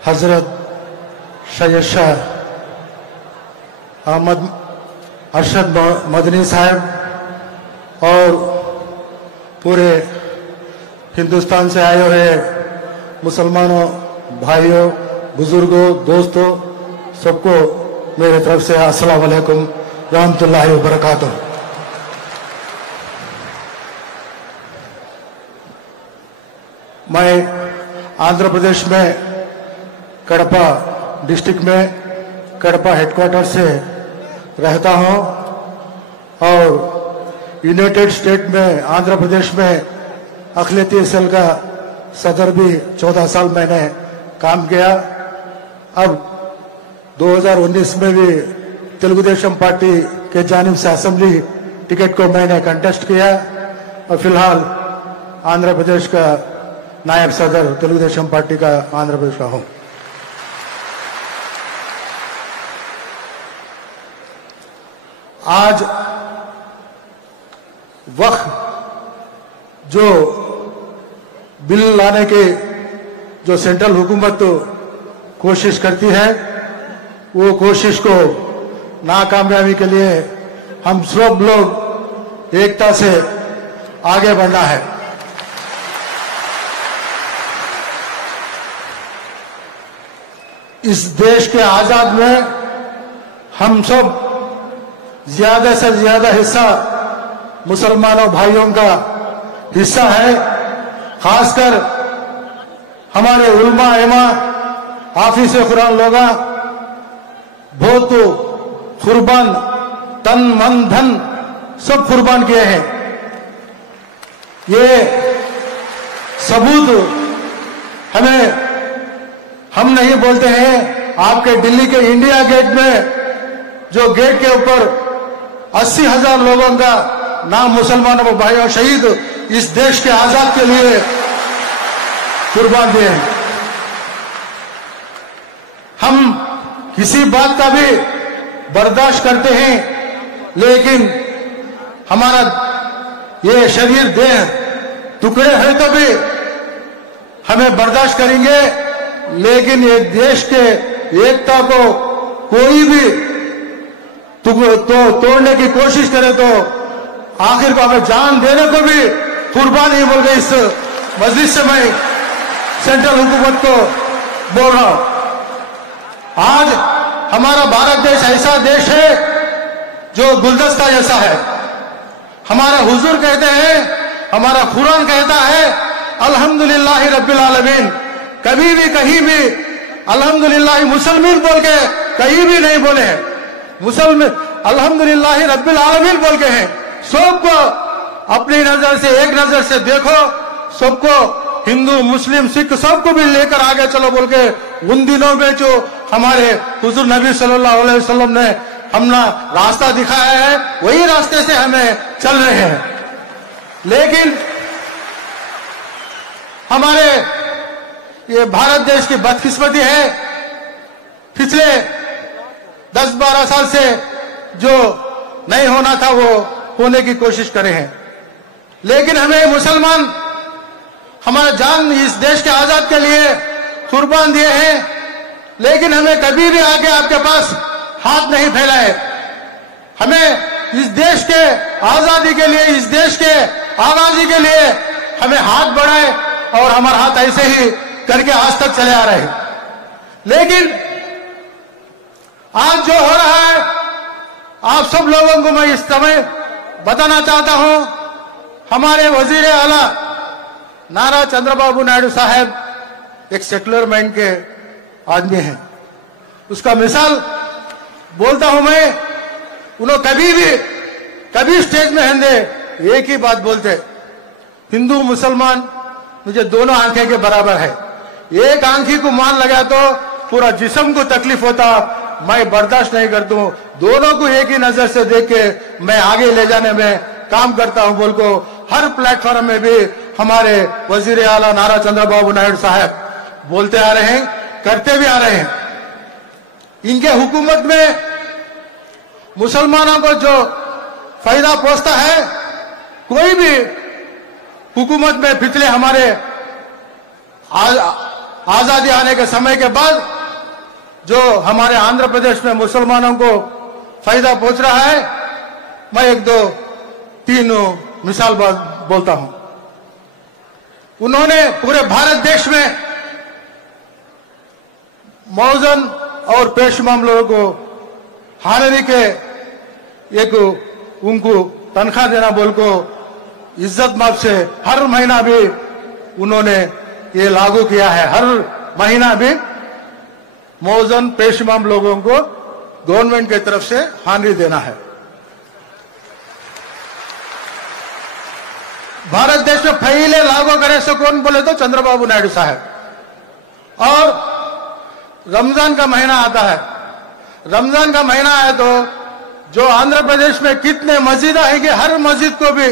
हजरत सैयद शाह अहमद अरशद मदनी साहब और पूरे हिंदुस्तान से आए हुए मुसलमानों, भाइयों, बुजुर्गों, दोस्तों, सबको मेरे तरफ से अस्सलाम वालेकुम रहमतुल्लाहि व बरकातुहू। मैं आंध्र प्रदेश में कड़पा डिस्ट्रिक्ट में कड़पा हेडक्वार्टर से रहता हूं और यूनाइटेड स्टेट में आंध्र प्रदेश में अखिलेती सेल का सदर भी 14 साल मैंने काम किया। अब 2019 में भी तेलुगु देशम पार्टी के जानिब से असेंबली टिकट को मैंने कंटेस्ट किया और फिलहाल आंध्र प्रदेश का नायब सदर तेलुगु देशम पार्टी का आंध्र प्रदेश का हूं। आज वक्त जो बिल लाने की जो सेंट्रल हुकूमत कोशिश करती है, वो कोशिश को नाकामयाबी के लिए हम सब लोग एकता से आगे बढ़ना है। इस देश के आजाद में हम सब ज्यादा से ज्यादा हिस्सा मुसलमानों भाइयों का हिस्सा है। खासकर हमारे उलमा इमा हाफिज कुरान लोग बहुत कुर्बान, तन मन धन सब कुर्बान किए हैं। ये सबूत हम नहीं बोलते हैं। आपके दिल्ली के इंडिया गेट में जो गेट के ऊपर 80,000 लोगों का नाम मुसलमानों भाइयों शहीद इस देश के आजाद के लिए कुर्बान दिए हैं। हम किसी बात का भी बर्दाश्त करते हैं, लेकिन हमारा ये शरीर देह टुकड़े हैं तो भी हमें बर्दाश्त करेंगे, लेकिन ये देश के एकता को कोई भी तोड़ने की कोशिश करे तो आखिर को हमें जान देने को भी कुर्बान नहीं बोल गए। इस मजलिस से मैं सेंट्रल हुकूमत को बोल रहा हूं। आज हमारा भारत देश ऐसा देश है जो गुलदस्ता जैसा है। हमारा हुजूर कहते हैं, हमारा कुरान कहता है अल्हम्दुलिल्लाह रब्बिल आलमीन। कभी भी कहीं भी अल्हम्दुलिल्लाह मुसलमान बोल के कहीं भी नहीं बोले हैं। मुसलमान अल्हम्दुलिल्लाह रब्बिल आलमीन बोल के हैं। सबको अपनी नजर से, एक नजर से देखो, सबको हिंदू मुस्लिम सिख सबको भी लेकर आगे चलो बोल के उन दिनों में जो हमारे हुजूर नबी सल्लल्लाहु अलैहि वसल्लम ने हमने रास्ता दिखाया है, वही रास्ते से हमें चल रहे हैं। लेकिन हमारे ये भारत देश की बदकिस्मती है, पिछले 10-12 साल से जो नहीं होना था वो होने की कोशिश करे हैं। लेकिन हमें मुसलमान हमारा जान इस देश के आजाद के लिए कुर्बान दिए हैं, लेकिन हमें कभी भी आगे आपके पास हाथ नहीं फैलाए। हमें इस देश के आजादी के लिए, इस देश के आबादी के लिए हमें हाथ बढ़ाए और हमारा हाथ ऐसे ही करके आज तक चले आ रहे हैं। लेकिन आज जो हो रहा है, आप सब लोगों को मैं इस समय बताना चाहता हूं, हमारे वजीर आला नारा चंद्रबाबू नायडू साहब एक सेकुलर माइंड के आदमी हैं। उसका मिसाल बोलता हूं मैं। उन्होंने कभी स्टेज में हिंदे एक ही बात बोलते, हिंदू मुसलमान मुझे दोनों आंखें के बराबर है। एक आंखी को मान लगा तो पूरा जिस्म को तकलीफ होता, मैं बर्दाश्त नहीं करता हूं। दोनों को एक ही नजर से देख के मैं आगे ले जाने में काम करता हूं बोल को हर प्लेटफॉर्म में भी हमारे वजीर आला नारा चंद्रबाबू नायडू साहब बोलते आ रहे हैं, करते भी आ रहे हैं। इनके हुकूमत में मुसलमानों को जो फायदा पहुंचता है, कोई भी हुकूमत में पिछले हमारे आजादी आने के समय के बाद जो हमारे आंध्र प्रदेश में मुसलमानों को फायदा पहुंच रहा है, मैं एक दो तीन मिसाल बोलता हूं। उन्होंने पूरे भारत देश में मौजन और पेशमाम लोगों को हारने के एक उनको तनख्वाह देना बोल को इज्जत माफ से हर महीना भी उन्होंने ये लागू किया है। हर महीना भी मौजन पेशमाम लोगों को गवर्नमेंट की तरफ से हानि देना है। भारत देश में पहले लागू करे सो कौन बोले तो चंद्रबाबू नायडू साहब। और रमजान का महीना आता है, रमजान का महीना है तो जो आंध्र प्रदेश में कितने मस्जिद है कि हर मस्जिद को भी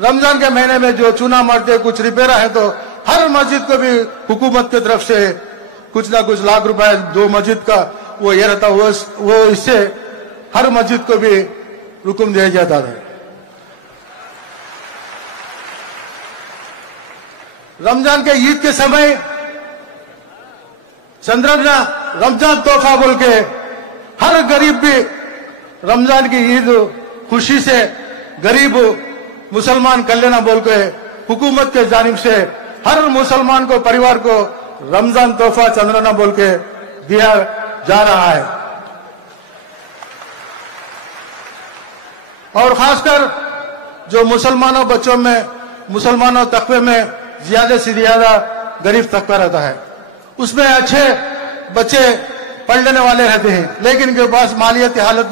रमजान के महीने में जो चूना मारते कुछ रिपेयर है तो हर मस्जिद को भी हुकूमत की तरफ से कुछ ना कुछ लाख रुपए दो मस्जिद का वो ये रहता, वो इससे हर मस्जिद को भी हुक्म दिया जाता था। रमजान के ईद के समय रमजान तोहफा बोल के हर गरीब भी रमजान की ईद खुशी से गरीब मुसलमान कर लेना बोल के हुकूमत के जानिब से हर मुसलमान को परिवार को रमजान तोहफा चंद्राना बोल के दिया जा रहा है। और खासकर जो मुसलमानों बच्चों में मुसलमानों तकवे में ज्यादा से ज्यादा गरीब तबका रहता है, उसमें अच्छे बच्चे पढ़ लेने वाले रहते हैं लेकिन इनके पास मालियती हालत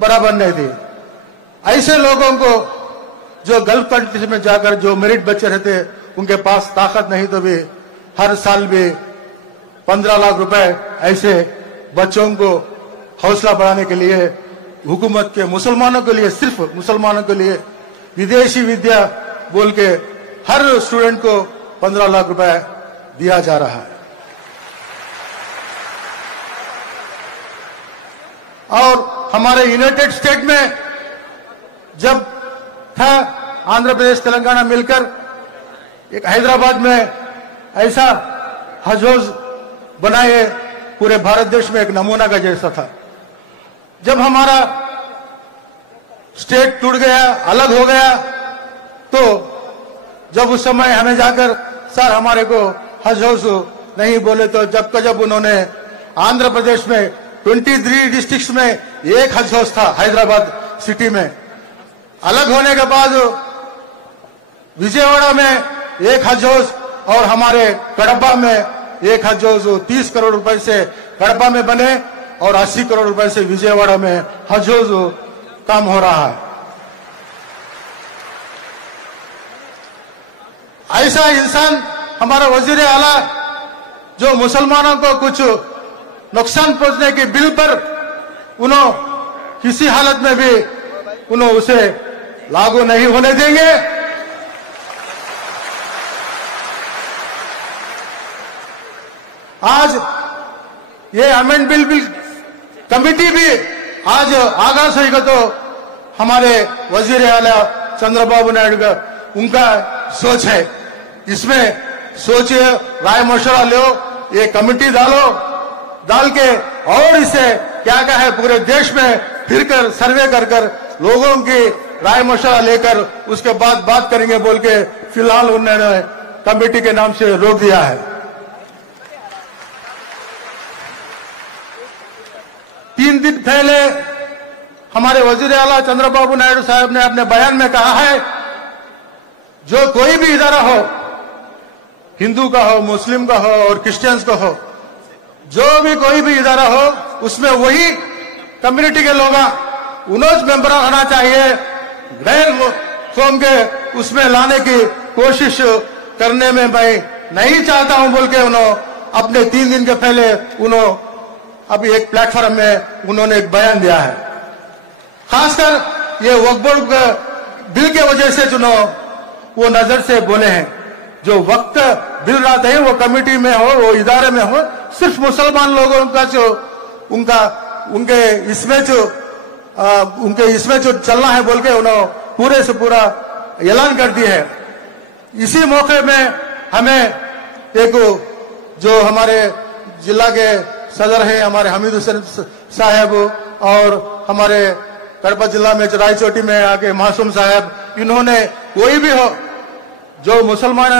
बराबर नहीं थी। ऐसे लोगों को जो गल्फ कंट्रीज में जाकर जो मेरिट बच्चे रहते उनके पास ताकत नहीं तो भी हर साल भी 15 लाख रुपए ऐसे बच्चों को हौसला बढ़ाने के लिए हुकूमत के मुसलमानों के लिए, सिर्फ मुसलमानों के लिए विदेशी विद्या बोल के हर स्टूडेंट को 15 लाख रुपए दिया जा रहा है। और हमारे यूनाइटेड स्टेट में जब था आंध्र प्रदेश तेलंगाना मिलकर एक हैदराबाद में ऐसा हज हौज बनाए पूरे भारत देश में एक नमूना का जैसा था। जब हमारा स्टेट टूट गया, अलग हो गया, तो जब उस समय हमें जाकर सर हमारे को हज हौज नहीं बोले तो जब उन्होंने आंध्र प्रदेश में 23 डिस्ट्रिक्ट्स में एक हज हौज था हैदराबाद सिटी में। अलग होने के बाद विजयवाड़ा में एक हज हौज और हमारे कड़पा में एक हज हौज 30 करोड़ रुपए से कड़पा में बने और 80 करोड़ रुपए से विजयवाड़ा में हज हौज काम हो रहा है। ऐसा इंसान हमारा वजीर आला जो मुसलमानों को कुछ नुकसान पहुंचने के बिल पर उन्होंने किसी हालत में भी उन्होंने उसे लागू नहीं होने देंगे। आज ये अमेंड बिल कमेटी भी आज आगाज होगा तो हमारे वजीर आला चंद्रबाबू नायडू का उनका सोच है, इसमें सोचिए, राय मशवरा लो, ये कमेटी डाल के और इसे क्या क्या है पूरे देश में फिरकर सर्वे कर लोगों की राय मशवरा लेकर उसके बाद बात करेंगे बोल के फिलहाल उन्होंने कमेटी के नाम से रोक दिया है। 3 दिन पहले हमारे वजीर आला चंद्रबाबू नायडू साहब ने अपने बयान में कहा है जो कोई भी इदारा हो, हिंदू का हो, मुस्लिम का हो और क्रिश्चियंस का हो, जो भी कोई भी इदारा हो उसमें वही कम्युनिटी के लोग उन्होंने मेंबर होना चाहिए। गैर कौम के उसमें लाने की कोशिश करने में मैं नहीं चाहता हूं बोल के उन्होंने अपने 3 दिन के पहले उन्होंने अभी एक प्लेटफॉर्म में उन्होंने एक बयान दिया है। खासकर ये वक्फ बोर्ड बिल के वजह से जो वो नजर से बोले हैं, जो वक्त बिल रहते हैं वो कमेटी में हो, वो इदारे में हो, सिर्फ मुसलमान लोगों का जो उनके इसमें जो चलना है बोल के उन्होंने पूरे से पूरा ऐलान कर दिया है। इसी मौके में हमें एक जो हमारे जिला के सदर हैं हमारे हमीद हुसैन साहब और हमारे कड़पा जिला में रायचोटी में आके मासूम साहब, इन्होंने कोई भी हो जो मुसलमान